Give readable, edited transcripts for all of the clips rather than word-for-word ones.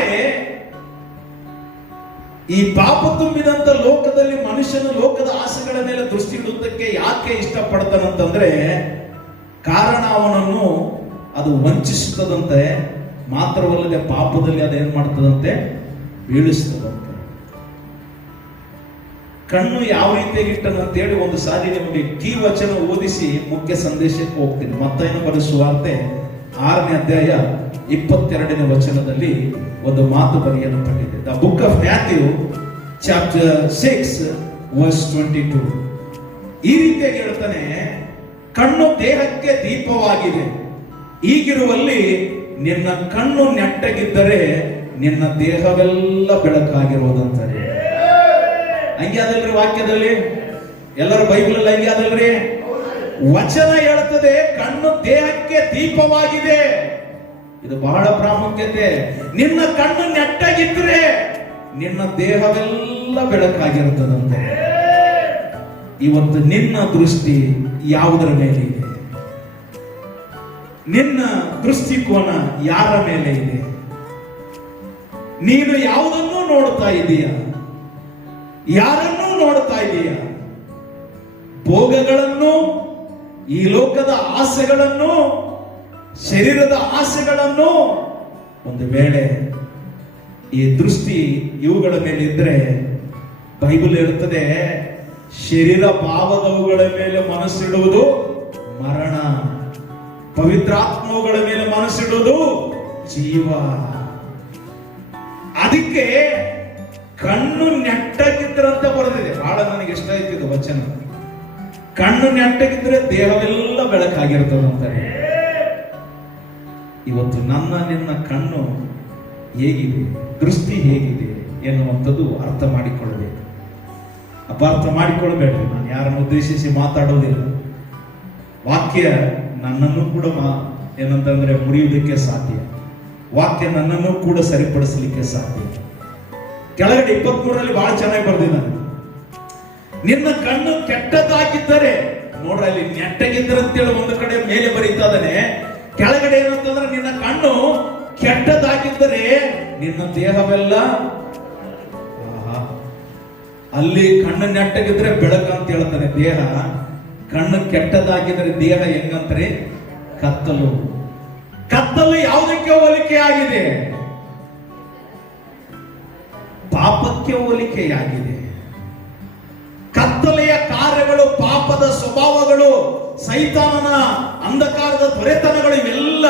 ಆದರೆ ಈ ಪಾಪ ತುಂಬಿದಂತ ಲೋಕದಲ್ಲಿ ಮನುಷ್ಯನು ಲೋಕದ ಆಸೆಗಳ ಮೇಲೆ ದೃಷ್ಟಿ ಇಡುವುದಕ್ಕೆ ಯಾಕೆ ಇಷ್ಟಪಡ್ತಾನಂತಂದ್ರೆ, ಕಾರಣ ಅವನನ್ನು ಅದು ವಂಚಿಸುತ್ತದಂತೆ, ಮಾತ್ರವಲ್ಲದೆ ಪಾಪದಲ್ಲಿ ಅದೇನ್ ಮಾಡ್ತದಂತೆ, ಬೀಳಿಸ್ತದಂತೆ. ಕಣ್ಣು ಯಾವ ರೀತಿಯಾಗಿ ಇಟ್ಟನಂತೇಳಿ ಒಂದು ಸಾರಿ ನಿಮಗೆ ಕೀ ವಚನ ಓದಿಸಿ ಮುಖ್ಯ ಸಂದೇಶಕ್ಕೆ ಹೋಗ್ತೀನಿ. ಮತ್ತಾಯನ ಬರೆದ ಸುವಾರ್ತೆ 6ನೇ ಅಧ್ಯಾಯ 22ನೇ ವಚನದಲ್ಲಿ ಒಂದು ಮಾತು ಬರೆಯಲ್ಪಟ್ಟಿದೆ. The book of Matthew chapter 6 verse 22 ಈ ರೀತಿಯಾಗಿ ಹೇಳ್ತಾನೆ, ಕಣ್ಣು ದೇಹಕ್ಕೆ ದೀಪವಾಗಿದೆ, ಹೀಗಿರುವಲ್ಲಿ ನಿನ್ನ ಕಣ್ಣು ನೆಟ್ಟಗಿದ್ದರೆ ನಿನ್ನ ದೇಹವೆಲ್ಲ ಬೆಳಕಾಗಿರುವುದಂತಾರೆ. ಹಂಗೆ ಅದಲ್ರಿ ವಾಕ್ಯದಲ್ಲಿ, ಎಲ್ಲರೂ ಬೈಬಲ್ ಅಲ್ಲಿ ಹಂಗೆ ಅದಲ್ರಿ. ವಚನ ಹೇಳ್ತದೆ ಕಣ್ಣು ದೇಹಕ್ಕೆ ದೀಪವಾಗಿದೆ. ಇದು ಬಹಳ ಪ್ರಾಮುಖ್ಯತೆ. ನಿನ್ನ ಕಣ್ಣು ನೆಟ್ಟಗಿದ್ರೆ ನಿನ್ನ ದೇಹವೆಲ್ಲ ಬೆಳಕಾಗಿರುತ್ತದಂತೆ. ಇವತ್ತು ನಿನ್ನ ದೃಷ್ಟಿ ಯಾವುದರ ಮೇಲೆ ಇದೆ? ನಿನ್ನ ದೃಷ್ಟಿಕೋನ ಯಾರ ಮೇಲೆ ಇದೆ? ನೀನು ಯಾವುದನ್ನು ನೋಡ್ತಾ ಇದೀಯ? ಯಾರನ್ನು ನೋಡ್ತಾ ಇದೀಯ? ಭೋಗಗಳನ್ನು, ಈ ಲೋಕದ ಆಸೆಗಳನ್ನು, ಶರೀರದ ಆಸೆಗಳನ್ನು? ಒಂದು ವೇಳೆ ಈ ದೃಷ್ಟಿ ಇವುಗಳ ಮೇಲೆ ಇದ್ರೆ, ಬೈಬಲ್ ಹೇಳುತ್ತದೆ ಶರೀರ ಭಾವದವುಗಳ ಮೇಲೆ ಮನಸ್ಸಿಡುವುದು ಮರಣ, ಪವಿತ್ರಾತ್ಮಗಳ ಮೇಲೆ ಮನಸ್ಸಿಡುವುದು ಜೀವ. ಅದಕ್ಕೆ ಕಣ್ಣು ನೆಟ್ಟಗಿದ್ರಂತ ಬರೆದಿದೆ. ಬಹಳ ನನಗೆ ಇಷ್ಟ ಆಯ್ತಿದ್ದು ವಚನ. ಕಣ್ಣು ನೆಟ್ಟಗಿದ್ರೆ ದೇಹವೆಲ್ಲ ಬೆಳಕಾಗಿರ್ತದಂತಾರೆ. ಇವತ್ತು ನನ್ನ ನಿನ್ನ ಕಣ್ಣು ಹೇಗಿದೆ, ದೃಷ್ಟಿ ಹೇಗಿದೆ ಎನ್ನುವಂಥದ್ದು ಅರ್ಥ ಮಾಡಿಕೊಳ್ಳಬೇಕು. ಅಪಾರ್ಥ ಮಾಡಿಕೊಳ್ಳಬೇಡ. ನಾನು ಯಾರನ್ನು ಉದ್ದೇಶಿಸಿ ಮಾತಾಡೋದಿಲ್ಲ. ವಾಕ್ಯ ನನ್ನನ್ನು ಕೂಡ ಏನಂತಂದ್ರೆ ಮುರಿಯುವುದಕ್ಕೆ ಸಾಧ್ಯ. ವಾಕ್ಯ ನನ್ನನ್ನು ಕೂಡ ಸರಿಪಡಿಸಲಿಕ್ಕೆ ಸಾಧ್ಯ. ಕೆಳಗಡೆ 23ರಲ್ಲಿ ಬಹಳ ಚೆನ್ನಾಗಿ ಬರೆದಿದ್ದಾನೆ. ನಿನ್ನ ಕಣ್ಣು ಕೆಟ್ಟದಾಗಿದ್ದರೆ, ನೋಡ್ರ ಅಲ್ಲಿ ನೆಟ್ಟಗಿದ್ದರಂತೇಳಿ ಒಂದು ಕಡೆ ಮೇಲೆ ಬರೀತಾ ಇದ್ದಾನೆ, ಕೆಳಗಡೆ ಏನಂತಂದ್ರೆ ನಿನ್ನ ಕಣ್ಣು ಕೆಟ್ಟದಾಗಿದ್ದರೆ ನಿನ್ನ ದೇಹವೆಲ್ಲ, ಅಲ್ಲಿ ಕಣ್ಣು ನೆಟ್ಟಗಿದ್ರೆ ಬೆಳಕು ಅಂತ ಹೇಳ್ತಾನೆ ದೇಹ. ಕಣ್ಣು ಕೆಟ್ಟದಾಗಿದ್ರೆ ದೇಹ ಹೆಂಗಂತಾರೆ? ಕತ್ತಲು. ಕತ್ತಲು ಯಾವುದಕ್ಕೆ ಹೋಲಿಕೆ ಆಗಿದೆ? ಪಾಪಕ್ಕೆ ಹೋಲಿಕೆಯಾಗಿದೆ. ಕತ್ತಲೆಯ ಕಾರ್ಯಗಳು, ಪಾಪದ ಸ್ವಭಾವಗಳು, ಸೈತಾನನ ಅಂಧಕಾರದ ದೊರೆತನಗಳು, ಇವೆಲ್ಲ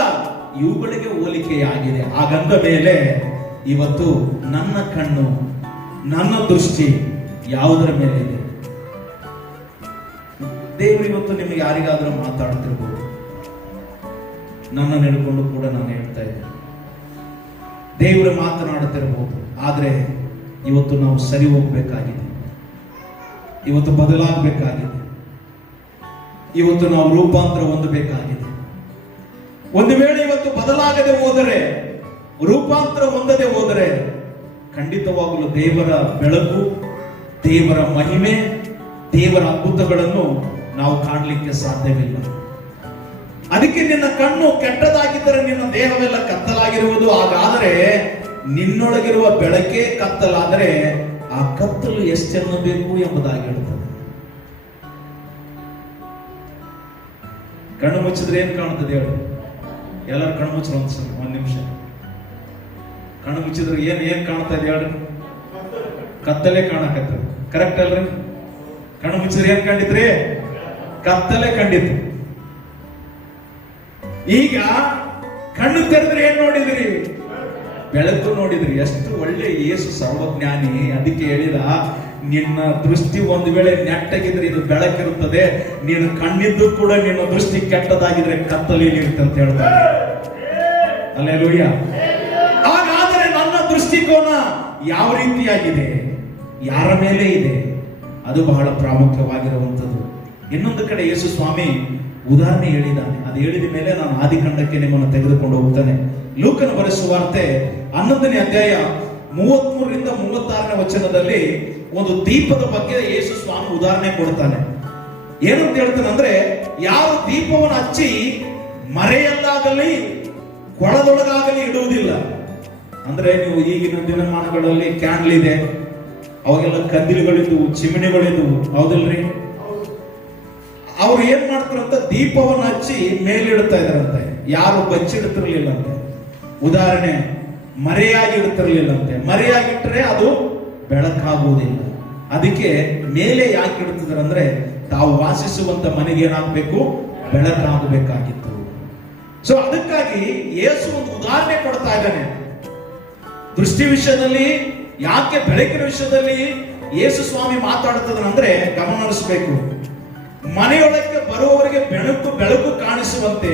ಇವುಗಳಿಗೆ ಹೋಲಿಕೆಯಾಗಿದೆ. ಹಾಗಂದ ಮೇಲೆ ಇವತ್ತು ನನ್ನ ಕಣ್ಣು, ನನ್ನ ದೃಷ್ಟಿ ಯಾವುದರ ಮೇಲೆ ಇದೆ? ದೇವರು ಇವತ್ತು ನಿಮಗೆ ಯಾರಿಗಾದ್ರೂ ಮಾತಾಡ್ತಿರ್ಬೋದು. ನನ್ನ ನೆಡ್ಕೊಂಡು ಕೂಡ ನಾನು ಹೇಳ್ತಾ ಇದ್ದೇನೆ. ದೇವರು ಮಾತನಾಡುತ್ತಿರಬಹುದು. ಆದ್ರೆ ಇವತ್ತು ನಾವು ಸರಿ ಹೋಗ್ಬೇಕಾಗಿದೆ. ಇವತ್ತು ಬದಲಾಗಬೇಕಾಗಿದೆ. ಇವತ್ತು ನಾವು ರೂಪಾಂತರ ಹೊಂದಬೇಕಾಗಿದೆ. ಒಂದು ವೇಳೆ ಇವತ್ತು ಬದಲಾಗದೆ ಹೋದರೆ, ರೂಪಾಂತರ ಹೊಂದದೆ ಹೋದರೆ, ಖಂಡಿತವಾಗಲೂ ದೇವರ ಬೆಳಕು, ದೇವರ ಮಹಿಮೆ, ದೇವರ ಅದ್ಭುತಗಳನ್ನು ನಾವು ಕಾಣಲಿಕ್ಕೆ ಸಾಧ್ಯವಿಲ್ಲ. ಅದಕ್ಕೆ ನಿನ್ನ ಕಣ್ಣು ಕೆಟ್ಟದಾಗಿದ್ದರೆ ನಿನ್ನ ದೇಹವೆಲ್ಲ ಕತ್ತಲಾಗಿರುವುದು. ಹಾಗಾದರೆ ನಿನ್ನೊಳಗಿರುವ ಬೆಳಕೆ ಕತ್ತಲಾದರೆ ಆ ಕತ್ತಲು ಎಷ್ಟೆನ್ನಬೇಕು ಎಂಬುದಾಗಿ ಹೇಳ್ತದೆ. ಕಣ್ಣು ಮುಚ್ಚಿದ್ರೆ ಏನ್ ಕಾಣ್ತದೆ ಹೇಳು? ಎಲ್ಲರೂ ಕಣ್ಣು ಮುಚ್ಚ ಒಂದ್ ನಿಮಿಷ. ಕಣ್ಣು ಮುಚ್ಚಿದ್ರೆ ಏನ್ ಕಾಣ್ತಾ ಇದೆ ಹೇಳಿ? ಕತ್ತಲೆ ಕಾಣಕತ್ತದ. ಕರೆಕ್ಟ್ ಅಲ್ರಿ? ಕಣ್ಣು ಮುಚ್ಚಿದ್ರೆ ಏನ್ ಕಂಡಿದ್ರಿ? ಕತ್ತಲೆ ಕಂಡಿತ್ತು. ಈಗ ಕಣ್ಣು ತೆರೆದ್ರೆ ಏನ್ ನೋಡಿದ್ರಿ? ಬೆಳಕು ನೋಡಿದ್ರಿ. ಎಷ್ಟು ಒಳ್ಳೆ ಯೇಸು ಸರ್ವಜ್ಞಾನಿ. ಅದಕ್ಕೆ ಹೇಳಿದ, ನಿನ್ನ ದೃಷ್ಟಿ ಒಂದು ವೇಳೆ ನೆಟ್ಟಗಿದ್ರೆ ಇದು ಬೆಳಕಿರುತ್ತದೆ, ನೀನು ಕಣ್ಣಿದ್ದು ಕೂಡ ನಿನ್ನ ದೃಷ್ಟಿ ಕೆಟ್ಟದಾಗಿದ್ರೆ ಕತ್ತಲೆಯಲ್ಲಿ ಇರುತ್ತೆ ಅಂತ ಹೇಳ್ತಾರೆ. ಹಲ್ಲೆಲೂಯಾ. ಹಾಗಾದರೆ ನನ್ನ ದೃಷ್ಟಿಕೋನ ಯಾವ ರೀತಿಯಾಗಿದೆ, ಯಾರ ಮೇಲೆ ಇದೆ, ಅದು ಬಹಳ ಪ್ರಾಮುಖ್ಯವಾಗಿರುವಂಥದ್ದು. ಇನ್ನೊಂದು ಕಡೆ ಯೇಸು ಸ್ವಾಮಿ ಉದಾಹರಣೆ ಹೇಳಿದ್ದಾನೆ. ಅದು ಹೇಳಿದ ಮೇಲೆ ನಾನು ಆದಿಕಾಂಡಕ್ಕೆ ನಿಮ್ಮನ್ನು ತೆಗೆದುಕೊಂಡು ಹೋಗ್ತಾನೆ. ಲೂಕನ ಬರೆದ ಸುವಾರ್ತೆ 11ನೇ ಅಧ್ಯಾಯ 33ರಿಂದ 36ನೇ ವಚನದಲ್ಲಿ ಒಂದು ದೀಪದ ಬಗ್ಗೆ ಯೇಸು ಸ್ವಾಮಿ ಉದಾಹರಣೆ ಕೊಡ್ತಾನೆ. ಏನಂತ ಹೇಳ್ತಾನೆ ಅಂದ್ರೆ, ಯಾರು ದೀಪವನ್ನು ಹಚ್ಚಿ ಮರೆಯಲ್ಲಾಗಲಿ ಕೊಳದೊಳಗಾಗಲಿ ಇಡುವುದಿಲ್ಲ. ಅಂದ್ರೆ ನೀವು ಈಗಿನ ದಿನಮಾನಗಳಲ್ಲಿ ಕ್ಯಾಂಡಲ್ ಇದೆ, ಅವಾಗೆಲ್ಲ ಕಂದಿಲುಗಳಿದ್ವು, ಚಿಮಣಿಗಳಿದ್ವು, ಹೌದಲ್ರಿ? ಅವ್ರು ಏನ್ ಮಾಡ್ತಾರಂತ ದೀಪವನ್ನು ಹಚ್ಚಿ ಮೇಲಿಡ್ತಾ ಇದಾರಂತೆ. ಯಾರು ಬಚ್ಚಿಡ್ತಿರ್ಲಿಲ್ಲಂತೆ. ಉದಾಹರಣೆ, ಮರೆಯಾಗಿ ಇಡ್ತಿರ್ಲಿಲ್ಲಂತೆ. ಮರೆಯಾಗಿಟ್ರೆ ಅದು ಬೆಳಕಾಗುವುದಿಲ್ಲ. ಅದಕ್ಕೆ ಮೇಲೆ ಯಾಕೆ ಇಡ್ತಿದ್ರಂದ್ರೆ ತಾವು ವಾಸಿಸುವಂತ ಮನೆಗೆ ಏನಾಗಬೇಕು, ಬೆಳಕಾಗಬೇಕಾಗಿತ್ತು. ಸೊ ಅದಕ್ಕಾಗಿ ಯೇಸು ಒಂದು ಉದಾಹರಣೆ ಕೊಡ್ತಾ ಇದ್ದಾನೆ. ದೃಷ್ಟಿ ವಿಷಯದಲ್ಲಿ, ಯಾಕೆ ಬೆಳಕಿನ ವಿಷಯದಲ್ಲಿ ಯೇಸು ಸ್ವಾಮಿ ಮಾತಾಡ್ತದಂದ್ರೆ ಗಮನ ಹರಿಸಬೇಕು. ಮನೆಯೊಳಗೆ ಬರುವವರಿಗೆ ಬೆಳಕು ಕಾಣಿಸುವಂತೆ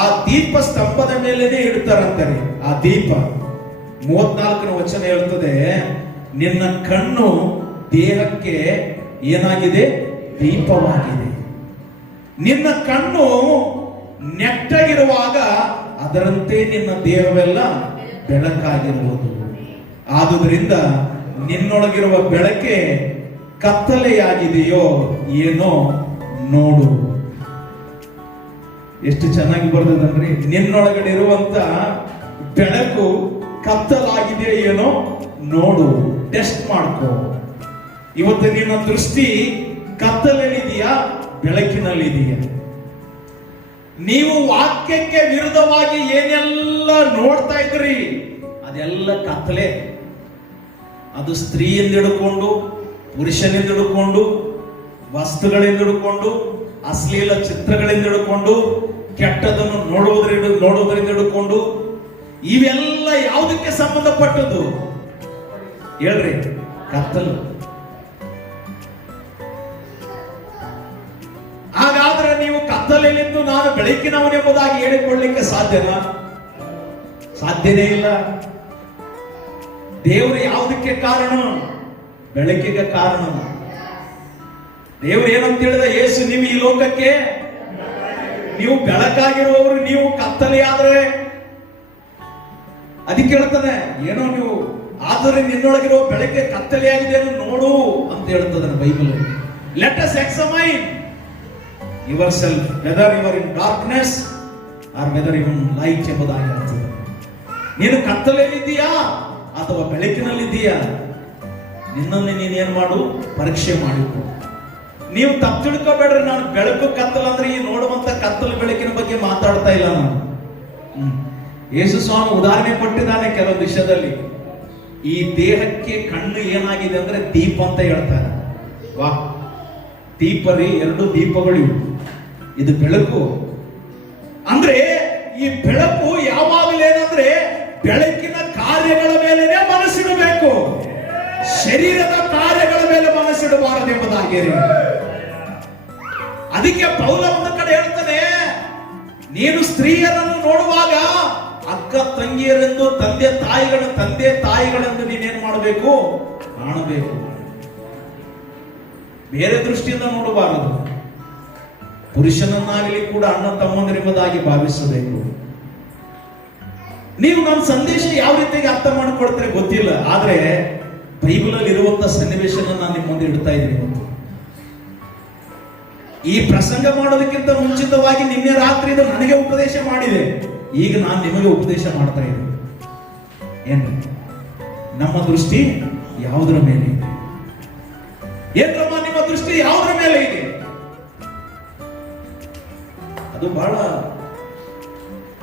ಆ ದೀಪ ಸ್ತಂಭದ ಮೇಲೇನೆ ಇಡ್ತಾರಂತಾರೆ. ಆ ದೀಪ 34ನೇ ವಚನ ಹೇಳ್ತದೆ, ನಿನ್ನ ಕಣ್ಣು ದೇಹಕ್ಕೆ ಏನಾಗಿದೆ, ದೀಪವಾಗಿದೆ. ನಿನ್ನ ಕಣ್ಣು ನೆಟ್ಟಗಿರುವಾಗ ಅದರಂತೆ ನಿನ್ನ ದೇಹವೆಲ್ಲ ಬೆಳಕಾಗಿರುವುದು. ಆದುದರಿಂದ ನಿನ್ನೊಳಗಿರುವ ಬೆಳಕೆ ಕತ್ತಲೆಯಾಗಿದೆಯೋ ಏನೋ ನೋಡು. ಎಷ್ಟು ಚೆನ್ನಾಗಿ ಬರ್ತದಂದ್ರೆ, ನಿನ್ನೊಳಗಡೆ ಇರುವಂತ ಬೆಳಕು ಕತ್ತಲಾಗಿದೆಯೋ ಏನೋ ನೋಡು, ಟೆಸ್ಟ್ ಮಾಡ್ಕೋ. ಇವತ್ತು ನಿನ್ನ ದೃಷ್ಟಿ ಕತ್ತಲಲ್ಲಿದೆಯಾ, ಬೆಳಕಿನಲ್ಲಿದೆಯಾ? ನೀವು ವಾಕ್ಯಕ್ಕೆ ವಿರುದ್ಧವಾಗಿ ಏನೆಲ್ಲ ನೋಡ್ತಾ ಇದ್ರಿ ಅದೆಲ್ಲ ಕತ್ತಲೆ. ಅದು ಸ್ತ್ರೀಯಿಂದ ಹಿಡ್ಕೊಂಡು, ಪುರುಷನಿಂದ ಹಿಡ್ಕೊಂಡು, ವಸ್ತುಗಳಿಂದ ಹಿಡ್ಕೊಂಡು, ಅಶ್ಲೀಲ ಚಿತ್ರಗಳಿಂದ ಹಿಡ್ಕೊಂಡು, ಕೆಟ್ಟದನ್ನು ನೋಡುವುದರಿಂದ ಹಿಡ್ಕೊಂಡು, ಇವೆಲ್ಲ ಯಾವುದಕ್ಕೆ ಸಂಬಂಧಪಟ್ಟದ್ದು ಹೇಳ್ರಿ? ಕತ್ತಲು. ಹಾಗಾದ್ರೆ ನೀವು ಕತ್ತಲೆಯಲ್ಲಿದ್ದು ನಾನು ಬೆಳಕಿನವನೆಂಬುದಾಗಿ ಹೇಳಿಕೊಳ್ಳಲಿಕ್ಕೆ ಸಾಧ್ಯನಾ? ಸಾಧ್ಯನೇ ಇಲ್ಲ. ದೇವರು ಯಾವುದಕ್ಕೆ ಕಾರಣ? ಬೆಳಕಿಗೆ ಕಾರಣ. ದೇವರು ಏನಂತ ಹೇಳಿದ, ಯೇಸು ನೀವು ಈ ಲೋಕಕ್ಕೆ ನೀವು ಬೆಳಕಾಗಿರುವವರು, ನೀವು ಕತ್ತಲೆಯಾದ್ರೆ ಅದಕ್ಕೆ ಹೇಳ್ತಾನೆ, ಏನೋ ನೀವು ಆದರೆ ನಿನ್ನೊಳಗಿರುವ ಬೆಳಗ್ಗೆ ಕತ್ತಲೆಯಾಗಿದೆ ನೋಡು ಅಂತ ಹೇಳ್ತದೆ Bible. Let us examine yourself whether you are in darkness or whether you are in light ಎಂಬುದಾಗಿ ಹೇಳ್ತದೆ. ನೀನು ಕತ್ತಲೆಯಲ್ಲಿದ್ದೀಯಾ ಅಥವಾ ಬೆಳಕಿನಲ್ಲಿದ್ದೀಯಾ? ನಿನ್ನನ್ನು ನೀನೇನ್ ಮಾಡು, ಪರೀಕ್ಷೆ ಮಾಡಿಕೊ. ನೀವು ತಪ್ಪು ತಿಳ್ಕೋಬೇಡ್ರಿ, ನಾನು ಬೆಳಕು ಕತ್ತಲು ಅಂದ್ರೆ ಈ ನೋಡುವಂತ ಕತ್ತಲು ಬೆಳಕಿನ ಬಗ್ಗೆ ಮಾತಾಡ್ತಾ ಇಲ್ಲ ನಾನು. ಯೇಸು ಸ್ವಾಮಿ ಉದಾಹರಣೆ ಕೊಟ್ಟಿದ್ದಾನೆ ಕೆಲವೊಂದು ವಿಷಯದಲ್ಲಿ. ಈ ದೇಹಕ್ಕೆ ಕಣ್ಣು ಏನಾಗಿದೆ ಅಂದ್ರೆ ದೀಪ ಅಂತ ಹೇಳ್ತಾರೆ. ವಾ, ದೀಪ ರೀ, 2 ದೀಪಗಳು. ಇದು ಬೆಳಕು ಅಂದ್ರೆ ಈ ಬೆಳಕು ಯಾವಾಗಲೂ ಏನಂದ್ರೆ ಬೆಳಕಿನ ಕಾರ್ಯಗಳ ಮೇಲೆನೆ ಮನಸ್ಸಿಡಬೇಕು, ಶರೀರದ ಕಾರ್ಯಗಳ ಮೇಲೆ ಮನಸ್ಸಿಡಬಾರದು ಎಂಬುದಾಗಿ. ಅದಕ್ಕೆ ಪೌಲ ಒಂದು ಕಡೆ ಹೇಳ್ತಾನೆ, ನೀನು ಸ್ತ್ರೀಯರನ್ನು ನೋಡುವಾಗ ಅಕ್ಕ ತಂಗಿಯರೆಂದು ತಂದೆ ತಾಯಿಗಳೆಂದು ನೀನೇನ್ ಮಾಡಬೇಕು, ಕಾಣಬೇಕು. ಬೇರೆ ದೃಷ್ಟಿಯಿಂದ ನೋಡಬಾರದು. ಪುರುಷನನ್ನಾಗಲಿ ಕೂಡ ಅಣ್ಣ ತಮ್ಮಂದಿರೆಂಬುದಾಗಿ ಭಾವಿಸಬೇಕು. ನೀವು ನನ್ನ ಸಂದೇಶ ಯಾವ ರೀತಿಯಾಗಿ ಅರ್ಥ ಮಾಡಿಕೊಡ್ತಾರೆ ಗೊತ್ತಿಲ್ಲ, ಆದ್ರೆ ಬೈಬಲ್ ಅಲ್ಲಿ ಇರುವಂತ ಸನ್ನಿವೇಶನ ನಾನು ನಿಮ್ಮ ಮುಂದೆ ಇಡ್ತಾ ಇದ್ದೀನಿ. ಇವತ್ತು ಈ ಪ್ರಸಂಗ ಮಾಡೋದಕ್ಕಿಂತ ಮುಂಚಿತವಾಗಿ ನಿನ್ನೆ ರಾತ್ರಿ ಇದು ನನಗೆ ಉಪದೇಶ ಮಾಡಿದೆ, ಈಗ ನಾನು ನಿಮಗೆ ಉಪದೇಶ ಮಾಡ್ತಾ ಇದ್ದೀನಿ. ಏನು ನಮ್ಮ ದೃಷ್ಟಿ ಯಾವುದರ ಮೇಲೆ ಇದೆ? ಏನ್ರಮ್ಮ ನಿಮ್ಮ ದೃಷ್ಟಿ ಯಾವುದರ ಮೇಲೆ ಇದೆ? ಅದು ಬಹಳ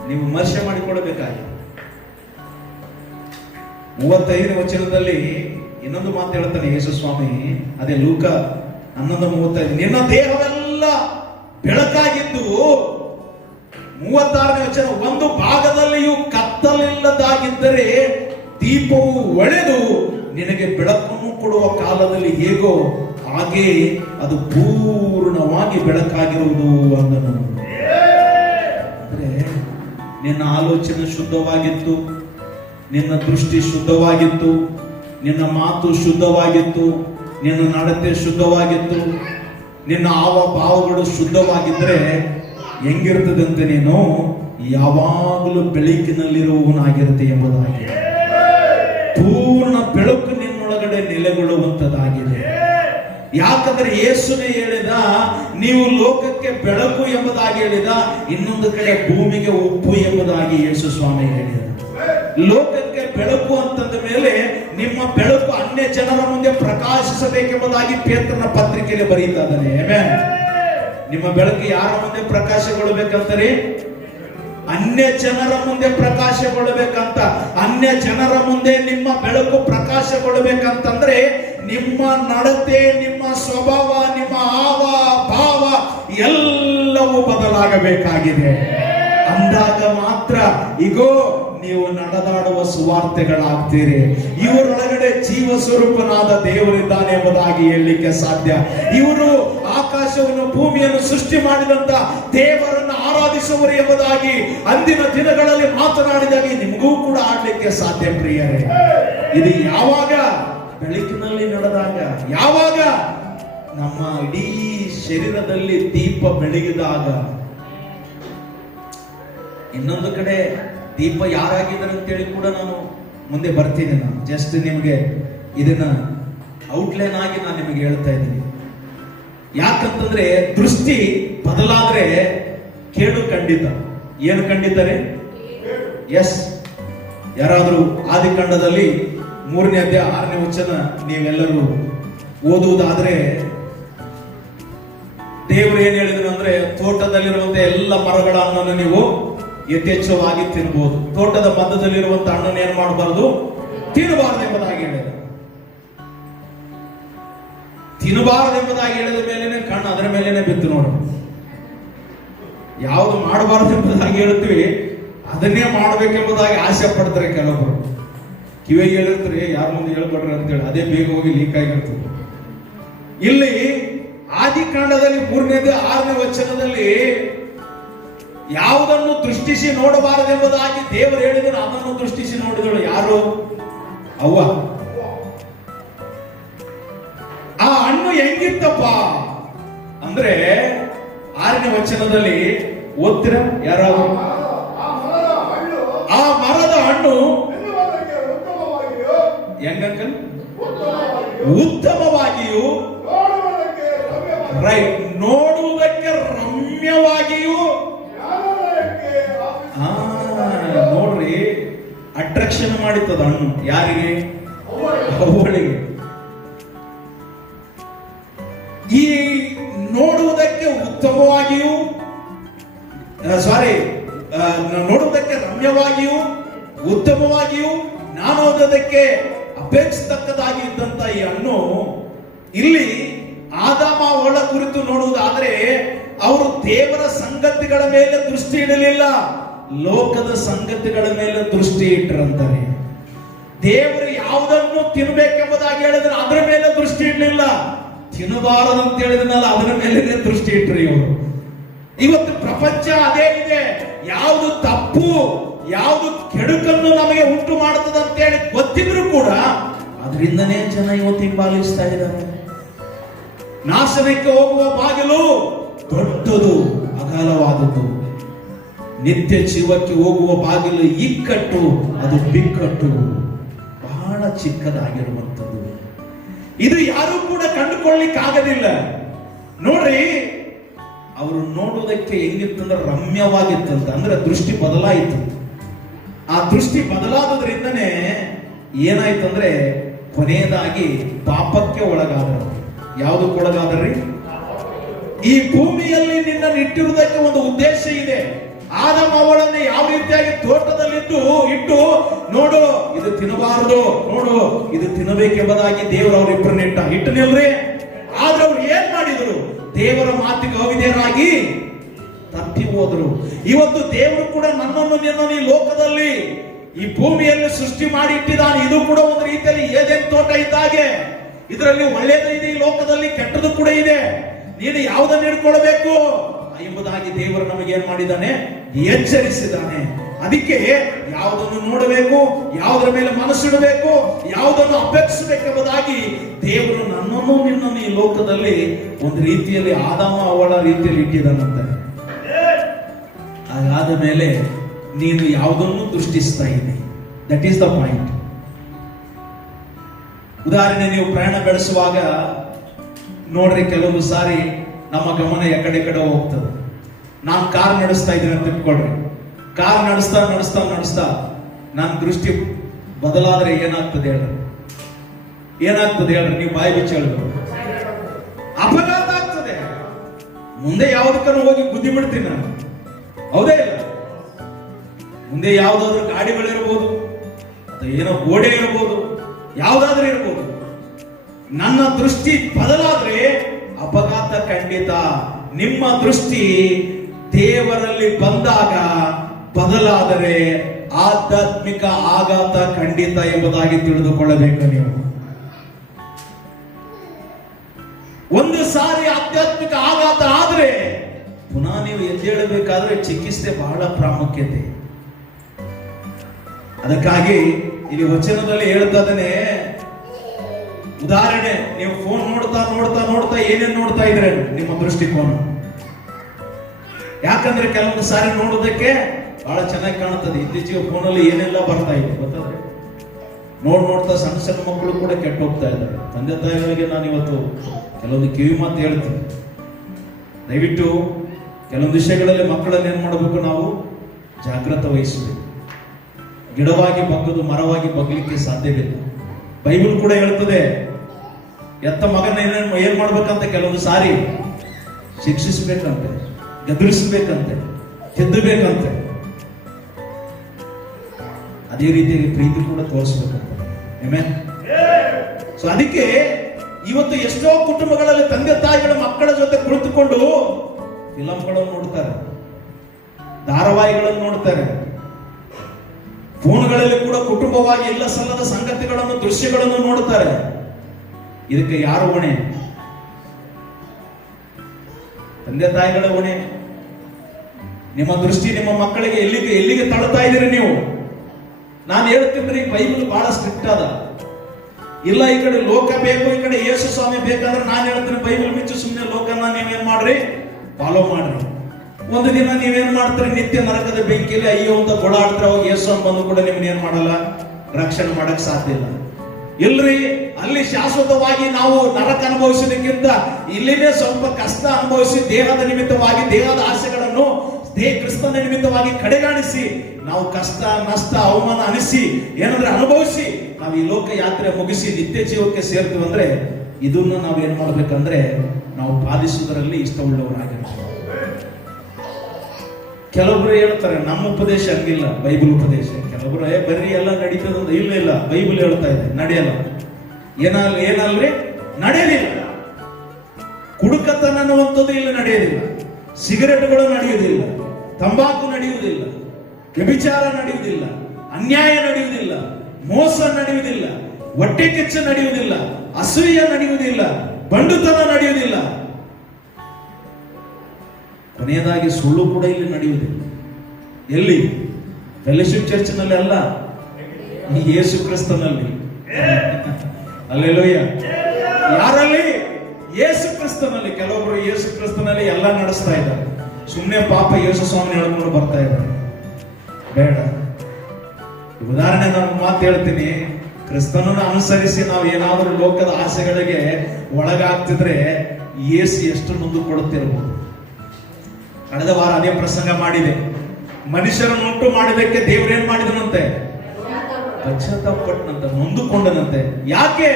ನೀವು ವಿಮರ್ಶೆ ಮಾಡಿಕೊಡಬೇಕಾಗಿದೆ. 35ನೇ ವಚನದಲ್ಲಿ ಇನ್ನೊಂದು ಮಾತು ಹೇಳ್ತಾನೆ ಯೇಸು ಸ್ವಾಮಿ, ಅದೇ ಲೂಕ 11:35, ನಿನ್ನ ದೇಹವೆಲ್ಲ ಬೆಳಕಾಗಿದ್ದು. 36ನೇ ವಚನ, ಒಂದು ಭಾಗದಲ್ಲಿಯೂ ಕತ್ತಲಿಲ್ಲದಾಗಿದ್ದರೆ ದೀಪವು ಒಳೆದು ನಿನಗೆ ಬೆಳಕನ್ನು ಕೊಡುವ ಕಾಲದಲ್ಲಿ ಹೇಗೋ ಹಾಗೆ ಅದು ಪೂರ್ಣವಾಗಿ ಬೆಳಕಾಗಿರುವುದು ಅಂದನು. ಅಂದ್ರೆ ನಿನ್ನ ಆಲೋಚನೆ ಶುದ್ಧವಾಗಿತ್ತು, ನಿನ್ನ ದೃಷ್ಟಿ ಶುದ್ಧವಾಗಿತ್ತು, ನಿನ್ನ ಮಾತು ಶುದ್ಧವಾಗಿತ್ತು, ನಿನ್ನ ನಡತೆ ಶುದ್ಧವಾಗಿತ್ತು, ನಿನ್ನ ಭಾವಗಳು ಶುದ್ಧವಾಗಿದ್ರೆ ಹೆಂಗಿರ್ತದಂತೆ ನೀನು ಯಾವಾಗಲೂ ಬೆಳಕಿನಲ್ಲಿರುವವನಾಗಿರುತ್ತೆ ಎಂಬುದಾಗಿ. ಪೂರ್ಣ ಬೆಳಕು ನಿನ್ನೊಳಗಡೆ ನೆಲೆಗೊಳ್ಳುವಂತದ್ದಾಗಿದೆ. ಯಾಕಂದ್ರೆ ಯೇಸುನೇ ಹೇಳಿದ, ನೀವು ಲೋಕಕ್ಕೆ ಬೆಳಕು ಎಂಬುದಾಗಿ ಹೇಳಿದ, ಇನ್ನೊಂದು ಕಡೆ ಭೂಮಿಗೆ ಉಪ್ಪು ಎಂಬುದಾಗಿ ಯೇಸು ಸ್ವಾಮಿ ಹೇಳಿದ. ಲೋಕಕ್ಕೆ ಬೆಳಕು ಅಂತಂದ ಮೇಲೆ ನಿಮ್ಮ ಬೆಳಕು ಅನ್ಯ ಜನರ ಮುಂದೆ ಪ್ರಕಾಶಿಸಬೇಕೆಂಬುದಾಗಿ ಪೇತ್ರನ ಪತ್ರಿಕೆಯಲ್ಲಿ ಬರೀತಾ ಇದ್ದಾನೆ. ಆಮೆನ್. ನಿಮ್ಮ ಬೆಳಕು ಯಾರ ಮುಂದೆ ಪ್ರಕಾಶಗೊಳ್ಳಬೇಕಂತಾರೆ? ಅನ್ಯ ಜನರ ಮುಂದೆ ಪ್ರಕಾಶಗೊಳ್ಳಬೇಕಂತ. ಅನ್ಯ ಜನರ ಮುಂದೆ ನಿಮ್ಮ ಬೆಳಕು ಪ್ರಕಾಶಗೊಳ್ಳಬೇಕಂತಂದ್ರೆ ನಿಮ್ಮ ನಡತೆ, ನಿಮ್ಮ ಸ್ವಭಾವ, ನಿಮ್ಮ ಹಾವ ಭಾವ ಎಲ್ಲವೂ ಬದಲಾಗಬೇಕಾಗಿದೆ. ಅಂದಾಗ ಮಾತ್ರ ಇಗೋ ನೀವು ನಡೆದಾಡುವ ಸುವಾರ್ತೆಗಳಾಗ್ತೀರಿ. ಇವರೊಳಗಡೆ ಜೀವ ಸ್ವರೂಪನಾದ ದೇವರಿದ್ದಾನೆ ಎಂಬುದಾಗಿ ಹೇಳಲಿಕ್ಕೆ ಸಾಧ್ಯ. ಇವರು ಆಕಾಶವನ್ನು ಭೂಮಿಯನ್ನು ಸೃಷ್ಟಿ ಮಾಡಿದಂತ ದೇವರನ್ನು ಆರಾಧಿಸುವರು ಎಂಬುದಾಗಿ ಅಂದಿನ ದಿನಗಳಲ್ಲಿ ಮಾತನಾಡಿದಾಗ ನಿಮಗೂ ಕೂಡ ಆಡ್ಲಿಕ್ಕೆ ಸಾಧ್ಯ ಪ್ರಿಯರೇ. ಇದು ಯಾವಾಗ? ಬೆಳಕಿನಲ್ಲಿ ನಡೆದಾಗ. ಯಾವಾಗ? ನಮ್ಮ ಇಡೀ ಶರೀರದಲ್ಲಿ ದೀಪ ಬೆಳಗಿದಾಗ. ಇನ್ನೊಂದು ಕಡೆ ದೀಪ ಯಾರಾಗಿದ್ದಾರೆ ಅಂತೇಳಿ ಕೂಡ ನಾನು ಮುಂದೆ ಬರ್ತೀನಿ. ನಾನು ಜಸ್ಟ್ ನಿಮಗೆ ಇದನ್ನ ಔಟ್ಲೈನ್ ಆಗಿ ನಾನು ನಿಮಗೆ ಹೇಳ್ತಾ ಇದ್ದೀನಿ. ಯಾಕಂತಂದ್ರೆ ದೃಷ್ಟಿ ಬದಲಾದ್ರೆ ಕೇಡು ಖಂಡಿತ. ಏನು ಖಂಡಿತಾರೆ? ಎಸ್. ಯಾರಾದ್ರೂ ಆದಿಕಾಂಡದಲ್ಲಿ 3ನೇ ಅಧ್ಯಾಯ 6ನೇ ವಚನ ನೀವೆಲ್ಲರೂ ಓದುವುದಾದ್ರೆ ದೇವರು ಏನ್ ಹೇಳಿದ್ರು ಅಂದ್ರೆ, ತೋಟದಲ್ಲಿರುವಂತ ಎಲ್ಲ ಮರಗಳ ಹಣ್ಣನ್ನು ನೀವು ಯಥೇಚ್ಛವಾಗಿ ತಿನ್ಬಹುದು, ತೋಟದ ಮಧ್ಯದಲ್ಲಿರುವಂತ ಹಣ್ಣನ್ನು ಏನ್ ಮಾಡಬಾರದು, ತಿನ್ನಬಾರದು ಎಂಬುದಾಗಿ ಹೇಳಿದ. ತಿನ್ನಬಾರದು ಎಂಬುದಾಗಿ ಹೇಳಿದ ಮೇಲೇನೆ ಕಣ್ಣು ಅದರ ಮೇಲೇನೆ ಬಿತ್ತು ನೋಡಿ. ಯಾವುದು ಮಾಡಬಾರದು ಎಂಬುದಾಗಿ ಹೇಳ್ತೀವಿ ಅದನ್ನೇ ಮಾಡಬೇಕೆಂಬುದಾಗಿ ಆಸೆ ಪಡ್ತಾರೆ ಕೆಲವೊಬ್ರು. ಕಿವಿಗೆ ಹೇಳಿರ್ತಾರೆ ಯಾರ ಮುಂದೆ ಹೇಳ್ಕೊಡ್ರಿ ಅಂತೇಳಿ, ಅದೇ ಬೇಗ ಹೋಗಿ ಲೀಕ್ ಆಗಿರ್ತದೆ. ಇಲ್ಲಿ ಆದಿಕಾಂಡದಲ್ಲಿ 3ನೇ 6ನೇ ವಚನದಲ್ಲಿ ಯಾವುದನ್ನು ದೃಷ್ಟಿಸಿ ನೋಡಬಾರದೆಂಬುದಾಗಿ ದೇವರು ಹೇಳಿದರು, ಅದನ್ನು ದೃಷ್ಟಿಸಿ ನೋಡಿದಳು. ಯಾರು? ಅವ್ವ. ಆ ಹಣ್ಣು ಹೆಂಗಿತ್ತಪ್ಪ ಅಂದ್ರೆ 6ನೇ ವಚನದಲ್ಲಿ ಓದ್ತೀರ ಯಾರಾದ್ರು? ಆ ಮರದ ಹಣ್ಣು ಹೆಂಗಂಕಲ್? ಉತ್ತಮವಾಗಿಯೂ, ರೈಟ್, ನೋಡುವುದಕ್ಕೆ ರಮ್ಯವಾಗಿಯೂ. ನೋಡ್ರಿ, ಅಟ್ರಾಕ್ಷನ್ ಮಾಡಿತ್ತದ ಹಣ್ಣು. ಯಾರಿಗೆ? ಅವಳಿಗೆ. ಈ ನೋಡುವುದಕ್ಕೆ ಉತ್ತಮವಾಗಿಯೂ, ನೋಡುವುದಕ್ಕೆ ರಮ್ಯವಾಗಿಯೂ ಉತ್ತಮವಾಗಿಯೂ ಜ್ಞಾನೋದಯಕ್ಕೆ ಅಪೇಕ್ಷಿಸತಕ್ಕದಾಗಿ ಇದ್ದಂತ ಈ ಹಣ್ಣು ಇಲ್ಲಿ ಆದಾಮ ಅವಳ ಕುರಿತು ನೋಡುವುದಾದ್ರೆ ಅವರು ದೇವರ ಸಂಗತಿಗಳ ಮೇಲೆ ದೃಷ್ಟಿ ಇಡಲಿಲ್ಲ, ಲೋಕದ ಸಂಗತಿಗಳ ಮೇಲೆ ದೃಷ್ಟಿ ಇಟ್ಟರಂತಾರೆ. ದೇವರು ಯಾವುದನ್ನು ತಿನ್ಬೇಕೆಂಬುದಾಗಿ ಹೇಳಿದ್ರೆ ಅದರ ಮೇಲೆ ದೃಷ್ಟಿ ಇಡಲಿಲ್ಲ, ತಿನ್ನಬಾರದು ಅಂತ ಹೇಳಿದ್ನಲ್ಲ ಅದರ ಮೇಲೆ ದೃಷ್ಟಿ ಇಟ್ರು ಇವರು. ಇವತ್ತು ಪ್ರಪಂಚ ಅದೇ ಇದೆ. ಯಾವುದು ತಪ್ಪು, ಯಾವುದು ಕೆಡುಕನ್ನು ನಮಗೆ ಉಂಟು ಮಾಡುತ್ತದೆ ಅಂತ ಹೇಳಿ ಗೊತ್ತಿದ್ರು ಕೂಡ ಅದರಿಂದನೇ ಜನ ಇವತ್ತು ಹಿಂಬಾಲಿಸ್ತಾ ಇದ್ದಾರೆ. ನಾಶನಕ್ಕೆ ಹೋಗುವ ಬಾಗಿಲು ದೊಡ್ಡದು, ಅಗಾಲವಾದದ್ದು. ನಿತ್ಯ ಜೀವಕ್ಕೆ ಹೋಗುವ ಬಾಗಿಲು ಇಕ್ಕಟ್ಟು, ಅದು ಬಿಕ್ಕಟ್ಟು, ಬಹಳ ಚಿಕ್ಕದಾಗಿರುವಂಥದ್ದು. ಇದು ಯಾರು ಕೂಡ ಕಂಡುಕೊಳ್ಳಿಕ್ಕೆ ಆಗೋದಿಲ್ಲ. ನೋಡ್ರಿ, ಅವರು ನೋಡುವುದಕ್ಕೆ ಹೆಂಗಿತ್ತಂದ್ರೆ ರಮ್ಯವಾಗಿತ್ತಂತ, ಅಂದ್ರೆ ದೃಷ್ಟಿ ಬದಲಾಯಿತು. ಆ ದೃಷ್ಟಿ ಬದಲಾದದ್ರಿಂದನೇ ಏನಾಯ್ತಂದ್ರೆ ಕೊನೆಯದಾಗಿ ಪಾಪಕ್ಕೆ ಒಳಗಾದರು. ಯಾವುದಕ್ಕೆ ಒಳಗಾದ್ರಿ? ಈ ಭೂಮಿಯಲ್ಲಿ ನಿನ್ನ ಇಟ್ಟಿರುವುದಕ್ಕೆ ಒಂದು ಉದ್ದೇಶ ಇದೆ. ಆದಮ ಅವಳನ್ನು ಯಾವ ರೀತಿಯಾಗಿ ತೋಟದಲ್ಲಿದ್ದು ಇಟ್ಟು, ನೋಡು ಇದು ತಿನ್ನಬಾರದು, ನೋಡು ಇದು ತಿನ್ನಬೇಕೆಂಬುದಾಗಿ ದೇವರು ಅವರಿಬ್ಬರನ್ನ ಇಟ್ಟನಿಲ್ರಿ. ಆದ್ರೆ ಅವ್ರು ಏನ್ ಮಾಡಿದ್ರು? ದೇವರ ಮಾತಿಗೆ ಅವಿಧೇಯರಾಗಿ ತಪ್ಪಿ ಹೋದರು. ಇವತ್ತು ದೇವರು ಕೂಡ ನನ್ನನ್ನು ನಿನ್ನನ್ನು ಈ ಲೋಕದಲ್ಲಿ ಈ ಭೂಮಿಯಲ್ಲಿ ಸೃಷ್ಟಿ ಮಾಡಿ ಇಟ್ಟಿದ್ದಾನೆ. ಇದು ಕೂಡ ಒಂದು ರೀತಿಯಲ್ಲಿ ಏದೇನ್ ತೋಟ ಇದ್ದಾಗೆ. ಇದರಲ್ಲಿ ಒಳ್ಳೆಯದು ಇದೆ, ಈ ಲೋಕದಲ್ಲಿ ಕೆಟ್ಟದ್ದು ಕೂಡ ಇದೆ. ನೀನು ಯಾವುದನ್ನು ಹಿಡ್ಕೊಳ್ಬೇಕು ಎಂಬುದಾಗಿ ದೇವರು ನಮಗೆ ಏನ್ ಮಾಡಿದ್ದಾನೆ? ಎಚ್ಚರಿಸಿದ್ದಾನೆ. ಅದಕ್ಕೆ ಯಾವುದನ್ನು ನೋಡಬೇಕು, ಯಾವುದರ ಮೇಲೆ ಮನಸ್ಸಿಡಬೇಕು, ಯಾವುದನ್ನು ಅಪೇಕ್ಷಿಸಬೇಕೆಂಬುದಾಗಿ ದೇವರು ನನ್ನನ್ನು ನಿನ್ನನ್ನು ಈ ಲೋಕದಲ್ಲಿ ಒಂದು ರೀತಿಯಲ್ಲಿ ಆದಾಮ ಅವಳ ರೀತಿಯಲ್ಲಿ ಇಟ್ಟಿದ್ದಾನಂತೆ. ಹಾಗಾದ ಮೇಲೆ ನೀನು ಯಾವುದನ್ನು ದೃಷ್ಟಿಸ್ತಾ ಇದ್ದಿ? That is the point. ಉದಾಹರಣೆ, ನೀವು ಪ್ರಯಾಣ ಬೆಳೆಸುವಾಗ ನೋಡ್ರಿ, ಕೆಲವೊಂದು ಸಾರಿ ನಮ್ಮ ಗಮನ ಎಕಡೆ ಕಡೆ ಹೋಗ್ತದೆ. ನಾನು ಕಾರ್ ನಡೆಸ್ತಾ ಇದ್ದೀನಿ ಅಂತ ಇಟ್ಕೊಳ್ರಿ. ಕಾರ್ ನಡೆಸ್ತಾ ನಡೆಸ್ತಾ ನಡೆಸ್ತಾ ನನ್ನ ದೃಷ್ಟಿ ಬದಲಾದ್ರೆ ಏನಾಗ್ತದೆ ಹೇಳ್ರಿ? ಏನಾಗ್ತದೆ ಹೇಳ್ರಿ? ನೀವು ಬಾಯಿ ಬಿಚ್ಚಿ ಹೇಳ್ಬೇಕು. ಅಪಘಾತ ಆಗ್ತದೆ. ಮುಂದೆ ಯಾವುದಕ್ಕೂ ಹೋಗಿ ಬುದ್ಧಿ ಬಿಡ್ತೀನಿ ನಾನು, ಹೌದೇ ಇಲ್ಲ? ಮುಂದೆ ಯಾವುದಾದ್ರೂ ಗಾಡಿಗಳಿರ್ಬೋದು, ಅಥವಾ ಏನೋ ಗೋಡೆ ಇರಬಹುದು, ಯಾವುದಾದ್ರೂ ಇರಬಹುದು. ನನ್ನ ದೃಷ್ಟಿ ಬದಲಾದ್ರೆ ಅಪಘಾತ ಖಂಡಿತ. ನಿಮ್ಮ ದೃಷ್ಟಿ ದೇವರಲ್ಲಿ ಬಂದಾಗ ಬದಲಾದರೆ ಆಧ್ಯಾತ್ಮಿಕ ಆಘಾತ ಖಂಡಿತ ಎಂಬುದಾಗಿ ತಿಳಿದುಕೊಳ್ಳಬೇಕು. ನೀವು ಒಂದು ಸಾರಿ ಆಧ್ಯಾತ್ಮಿಕ ಆಘಾತ ಆದ್ರೆ ಪುನಃ ನೀವು ಎದ್ದೇಳಬೇಕಾದ್ರೆ ಚಿಕಿತ್ಸೆ ಬಹಳ ಪ್ರಾಮುಖ್ಯತೆ. ಅದಕ್ಕಾಗಿ ಇಲ್ಲಿ ವಚನದಲ್ಲಿ ಹೇಳ್ತದನೆ, ಉದಾಹರಣೆ, ನೀವು ಫೋನ್ ನೋಡ್ತಾ ನೋಡ್ತಾ ನೋಡ್ತಾ ಏನೇನ್ ನೋಡ್ತಾ ಇದ್ರೆ ನಿಮ್ಮ ದೃಷ್ಟಿಕೋನ. ಯಾಕಂದ್ರೆ ಕೆಲವೊಂದು ಸಾರಿ ನೋಡೋದಕ್ಕೆ ಬಹಳ ಚೆನ್ನಾಗಿ ಕಾಣುತ್ತದೆ. ಇತ್ತೀಚೆಗೆ ಫೋನಲ್ಲಿ ಏನೆಲ್ಲ ಬರ್ತಾ ಇದೆ ಗೊತ್ತಾದ್ರೆ, ನೋಡ್ತಾ ಸಣ್ಣ ಸಣ್ಣ ಮಕ್ಕಳು ಕೂಡ ಕೆಟ್ಟ ಹೋಗ್ತಾ ಇದ್ದಾರೆ. ತಂದೆ ತಾಯಿಗಳಿಗೆ ನಾನು ಇವತ್ತು ಕೆಲವೊಂದು ಕಿವಿ ಮಾತು ಹೇಳ್ತೀನಿ, ದಯವಿಟ್ಟು ಕೆಲವೊಂದು ವಿಷಯಗಳಲ್ಲಿ ಮಕ್ಕಳನ್ನ ಏನ್ ಮಾಡಬೇಕು, ನಾವು ಜಾಗೃತ ವಹಿಸಬೇಕು. ಗಿಡವಾಗಿ ಬಗ್ಗದು ಮರವಾಗಿ ಬಗ್ಲಿಕ್ಕೆ ಸಾಧ್ಯವಿಲ್ಲ. ಬೈಬಲ್ ಕೂಡ ಹೇಳ್ತದೆ, ಎತ್ತ ಮಗನ ಏನ್ ಮಾಡ್ಬೇಕಂತ ಕೆಲವೊಂದು ಸಾರಿ ಶಿಕ್ಷಿಸ್ಬೇಕಂತೆ, ಗದರಿಸ್ಬೇಕಂತೆ, ತಿದ್ದಬೇಕಂತೆ. ಅದೇ ರೀತಿಯಾಗಿ ಪ್ರೀತಿ ಕೂಡ ತೋರಿಸ್ಬೇಕಂತ. ಆಮೆನ್. ಸೊ ಅದಕ್ಕೆ ಇವತ್ತು ಎಷ್ಟೋ ಕುಟುಂಬಗಳಲ್ಲಿ ತಂದೆ ತಾಯಿಗಳು ಮಕ್ಕಳ ಜೊತೆ ಕುಳಿತುಕೊಂಡು ಫಿಲಂಗಳನ್ನು ನೋಡ್ತಾರೆ, ಧಾರಾವಾಹಿಗಳನ್ನು ನೋಡ್ತಾರೆ. ಫೋನ್ಗಳಲ್ಲಿ ಕೂಡ ಕುಟುಂಬವಾಗಿ ಇಲ್ಲ ಸಲ್ಲದ ಸಂಗತಿಗಳನ್ನು, ದೃಶ್ಯಗಳನ್ನು ನೋಡುತ್ತಾರೆ. ಇದಕ್ಕೆ ಯಾರು ಹೊಣೆ? ತಂದೆ ತಾಯಿಗಳ ಹೊಣೆ. ನಿಮ್ಮ ದೃಷ್ಟಿ ನಿಮ್ಮ ಮಕ್ಕಳಿಗೆ ಎಲ್ಲಿಗೆ ತಳ್ತಾ ಇದ್ದೀರಿ ನೀವು? ನಾನು ಹೇಳ್ತಿದ್ರಿ, ಬೈಬಲ್ ಬಹಳ ಸ್ಟ್ರಿಕ್ಟ್ ಅದ. ಇಲ್ಲ ಈ ಕಡೆ ಲೋಕ ಬೇಕು, ಈ ಕಡೆ ಯೇಸು ಸ್ವಾಮಿ ಬೇಕಂದ್ರೆ ನಾನು ಹೇಳ್ತೀನಿ, ಬೈಬಲ್ ಮಿಚ್ಚು ಸುಮ್ಮನೆ ಲೋಕನ ನೀವೇನ್ ಮಾಡ್ರಿ, ಫಾಲೋ ಮಾಡ್ರಿ. ಒಂದು ದಿನ ನೀವೇನ್ ಮಾಡ್ತೀರಿ, ನಿತ್ಯ ನರಕದ ಬೆಂಕಿಯಲ್ಲಿ ಅಯ್ಯೋ ಅಂತ ಗೋಳಾಡ್ತಾರೆ. ಅವಾಗ ಯೇಸು ಬಂದು ಕೂಡ ನಿಮ್ನ ಏನ್ ಮಾಡಲ್ಲ, ರಕ್ಷಣೆ ಮಾಡಕ್ ಸಾಧ್ಯ ಇಲ್ಲ. ಇಲ್ರಿ, ಅಲ್ಲಿ ಶಾಶ್ವತವಾಗಿ ನಾವು ನರಕ ಅನುಭವಿಸೋದಕ್ಕಿಂತ ಇಲ್ಲಿನೇ ಸ್ವಲ್ಪ ಕಷ್ಟ ಅನುಭವಿಸಿ ದೇಹದ ನಿಮಿತ್ತವಾಗಿ ದೇಹದ ಆಸೆಗಳನ್ನು ಕ್ರಿಸ್ತನ ನಿಮಿತ್ತವಾಗಿ ಕಡೆಗಾಣಿಸಿ ನಾವು ಕಷ್ಟ ನಷ್ಟ ಅವಮಾನ ಅನಿಸಿ ಏನಂದ್ರೆ ಅನುಭವಿಸಿ ನಾವು ಈ ಲೋಕ ಯಾತ್ರೆ ಮುಗಿಸಿ ನಿತ್ಯ ಜೀವಕ್ಕೆ ಸೇರ್ತೀವಿ ಅಂದ್ರೆ ಇದನ್ನು ನಾವು ಏನ್ ಮಾಡ್ಬೇಕಂದ್ರೆ ನಾವು ಪಾಲಿಸುವುದರಲ್ಲಿ ಇಷ್ಟವುಳ್ಳವರಾಗಿರ್ತೀವಿ. ಕೆಲವೊಬ್ರು ಹೇಳ್ತಾರೆ ನಮ್ಮ ಉಪದೇಶ ಹಂಗಿಲ್ಲ, ಬೈಬಲ್ ಉಪದೇಶ. ಕೆಲವೊಬ್ರು ಬರ್ರಿ ಎಲ್ಲ ನಡೀತದಂತ. ಇಲ್ಲ, ಬೈಬಲ್ ಹೇಳ್ತಾ ಇದೆ ನಡೆಯಲ್ಲ. ಏನಲ್ರಿ, ನಡೆಯಲಿಲ್ಲ. ಕುಡುಕತನ ಅನ್ನುವಂಥದ್ದು ಇಲ್ಲಿ ನಡೆಯೋದಿಲ್ಲ, ಸಿಗರೆಟ್ಗಳು ನಡೆಯುವುದಿಲ್ಲ, ತಂಬಾಕು ನಡೆಯುವುದಿಲ್ಲ, ವ್ಯಭಿಚಾರ ನಡೆಯುವುದಿಲ್ಲ, ಅನ್ಯಾಯ ನಡೆಯುವುದಿಲ್ಲ, ಮೋಸ ನಡೆಯುವುದಿಲ್ಲ, ಹೊಟ್ಟೆ ಕಿಚ್ಚು ನಡೆಯುವುದಿಲ್ಲ, ಅಸೂಯ ನಡೆಯುವುದಿಲ್ಲ, ಬಂಡುತನ ನಡೆಯುವುದಿಲ್ಲ, ಕೊನೆಯದಾಗಿ ಸುಳ್ಳು ಕೂಡ ಇಲ್ಲಿ ನಡೆಯುವುದಿಲ್ಲ. ಎಲ್ಲಿ? ಫೆಲೋಶಿಪ್ ಚರ್ಚ್ನಲ್ಲಿ ಅಲ್ಲ, ಈ ಯೇಸು ಕ್ರಿಸ್ತನಲ್ಲಿ. ಅಲ್ಲೆಲೂಯ. ಯಾರಲ್ಲಿ? ಯೇಸು ಕ್ರಿಸ್ತನಲ್ಲಿ. ಕೆಲವೊಬ್ರು ಯೇಸು ಕ್ರಿಸ್ತನಲ್ಲಿ ಎಲ್ಲ ನಡೆಸ್ತಾ ಇದ್ದಾರೆ, ಸುಮ್ಮನೆ ಪಾಪ ಯೇಸು ಸ್ವಾಮಿ ಹೇಳ್ಕೊಂಡು ಬರ್ತಾ ಇದ್ದಾರೆ. ಬೇಡ. ಉದಾಹರಣೆ ನಾನು ಮಾತು ಹೇಳ್ತೀನಿ, ಕ್ರಿಸ್ತನನ್ನು ಅನುಸರಿಸಿ ನಾವು ಏನಾದರೂ ಲೋಕದ ಆಸೆಗಳಿಗೆ ಒಳಗಾಗ್ತಿದ್ರೆ ಯೇಸು ಎಷ್ಟು ನೊಂದು ಕೊಡುತ್ತಿರಬಹುದು. ಕಳೆದ ವಾರ ಅದೇ ಪ್ರಸಂಗ ಮಾಡಿದೆ. ಮನುಷ್ಯರನ್ನು ಉಂಟು ಮಾಡಿದಕ್ಕೆ ದೇವರೇನ್ ಮಾಡಿದನಂತೆ? ಪಶ್ಚಾತ್ತಾಪಟ್ಟನಂತೆ, ನೊಂದುಕೊಂಡನಂತೆ. ಯಾಕೆ?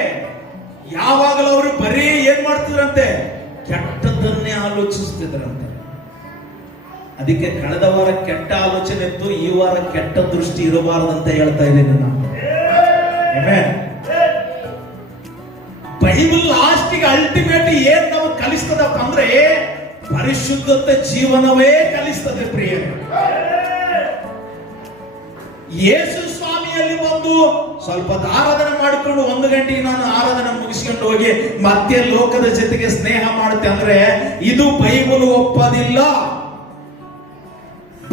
ಯಾವಾಗಲೂ ಅವರು ಬರೀ ಏನ್ ಮಾಡ್ತಿದ್ರಂತೆ? ಕೆಟ್ಟದ್ದನ್ನೇ ಆಲೋಚಿಸ್ತಿದ್ರಂತೆ. ಅದಕ್ಕೆ ಕಳೆದ ವಾರ ಕೆಟ್ಟ ಆಲೋಚನೆ ಇತ್ತು, ಈ ವಾರ ಕೆಟ್ಟ ದೃಷ್ಟಿ ಇರಬಾರದಂತ ಹೇಳ್ತಾ ಇದ್ದೇನೆ ನಾನು. ಬೈಬಲ್ ಲಾಸ್ಟಿಗೆ ಅಲ್ಟಿಮೇಟ್ ಏನ್ ನಾವು ಕಲಿಸ್ತದಪ್ಪ ಅಂದ್ರೆ ಪರಿಶುದ್ಧತೆ ಜೀವನವೇ ಕಲಿಸ್ತದೆ ಪ್ರಿಯರೇ. ಯೇಸು ಸ್ವಾಮಿಯಲ್ಲಿ ಬಂದು ಸ್ವಲ್ಪ ಆರಾಧನೆ ಮಾಡಿಕೊಂಡು 1 ಗಂಟೆಗೆ ನಾನು ಆರಾಧನೆ ಮುಗಿಸ್ಕೊಂಡು ಹೋಗಿ ಮತ್ತೆ ಲೋಕದ ಜೊತೆಗೆ ಸ್ನೇಹ ಮಾಡುತ್ತೆ ಅಂದ್ರೆ ಇದು ಬೈಬಲ್ ಒಪ್ಪದಿಲ್ಲ.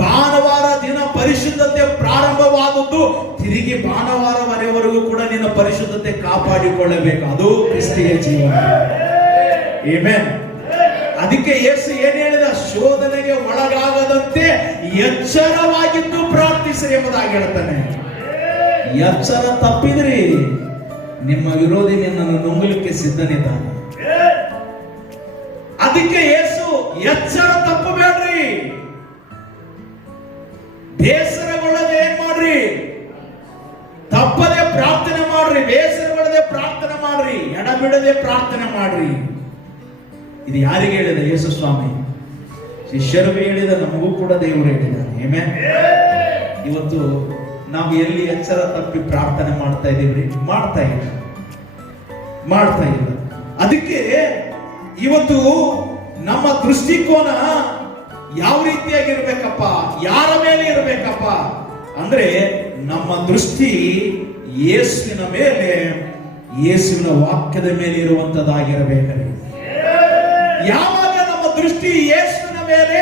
ಭಾನುವಾರ ದಿನ ಪರಿಶುದ್ಧತೆ ಪ್ರಾರಂಭವಾದದ್ದು, ತಿರುಗಿ ಭಾನುವಾರವರೆವರೆಗೂ ಕೂಡ ನಿನ್ನ ಪರಿಶುದ್ಧತೆ ಕಾಪಾಡಿಕೊಳ್ಳಬೇಕು. ಅದು ಕ್ರಿಸ್ತಿಯ ಜೀವನ. ಆಮೆನ್. ಅದಕ್ಕೆ ಯೇಸು ಏನ್ ಹೇಳಿದ? ಶೋಧನೆಗೆ ಒಳಗಾಗದಂತೆ ಎಚ್ಚರವಾಗಿದ್ದು ಪ್ರಾರ್ಥಿಸಿರಿ ಎಂಬುದಾಗಿ ಹೇಳ್ತಾನೆ. ಎಚ್ಚರ ತಪ್ಪಿದ್ರಿ ನಿಮ್ಮ ವಿರೋಧಿ ನಿನ್ನನ್ನು ನುಂಗಲಿಕ್ಕೆ ಸಿದ್ಧನಿದ್ದಾನೆ. ಅದಕ್ಕೆ ಯೇಸು ಎಚ್ಚರ ತಪ್ಪಬೇಡ್ರಿ, ಬೇಸರಗೊಳ್ಳದೆ ಏನ್ ಮಾಡ್ರಿ, ತಪ್ಪದೆ ಮಾಡ್ರಿ, ಬೇಸರಗೊಳ್ಳದೆ ಪ್ರಾರ್ಥನೆ ಮಾಡ್ರಿ, ಎಡಬಿಡದೆ ಪ್ರಾರ್ಥನೆ ಮಾಡ್ರಿ. ಇದು ಯಾರಿಗೆ ಹೇಳಿದ? ಯೇಸು ಸ್ವಾಮಿ ಶಿಷ್ಯರಿಗೆ ಹೇಳಿದ, ನಮಗೂ ಕೂಡ ದೇವರು ಹೇಳಿದ್ದಾನೆ. ಆಮೆನ್. ಇವತ್ತು ನಾವು ಎಲ್ಲಿ ಎಚ್ಚರ ತಪ್ಪಿ ಪ್ರಾರ್ಥನೆ ಮಾಡ್ತಾ ಇದೀವ್ರಿ? ಮಾಡ್ತಾ ಇಲ್ಲ. ಅದಕ್ಕೆ ಇವತ್ತು ನಮ್ಮ ದೃಷ್ಟಿಕೋನ ಯಾವ ರೀತಿಯಾಗಿರ್ಬೇಕಪ್ಪ, ಯಾರ ಮೇಲೆ ಇರಬೇಕಪ್ಪ ಅಂದ್ರೆ ನಮ್ಮ ದೃಷ್ಟಿ ಯೇಸುವಿನ ಮೇಲೆ, ಯೇಸುವಿನ ವಾಕ್ಯದ ಮೇಲೆ ಇರುವಂತದ್ದಾಗಿರಬೇಕರಿ. ಯಾವಾಗ ನಮ್ಮ ದೃಷ್ಟಿ ಯೇಸುವಿನ ಮೇಲೆ,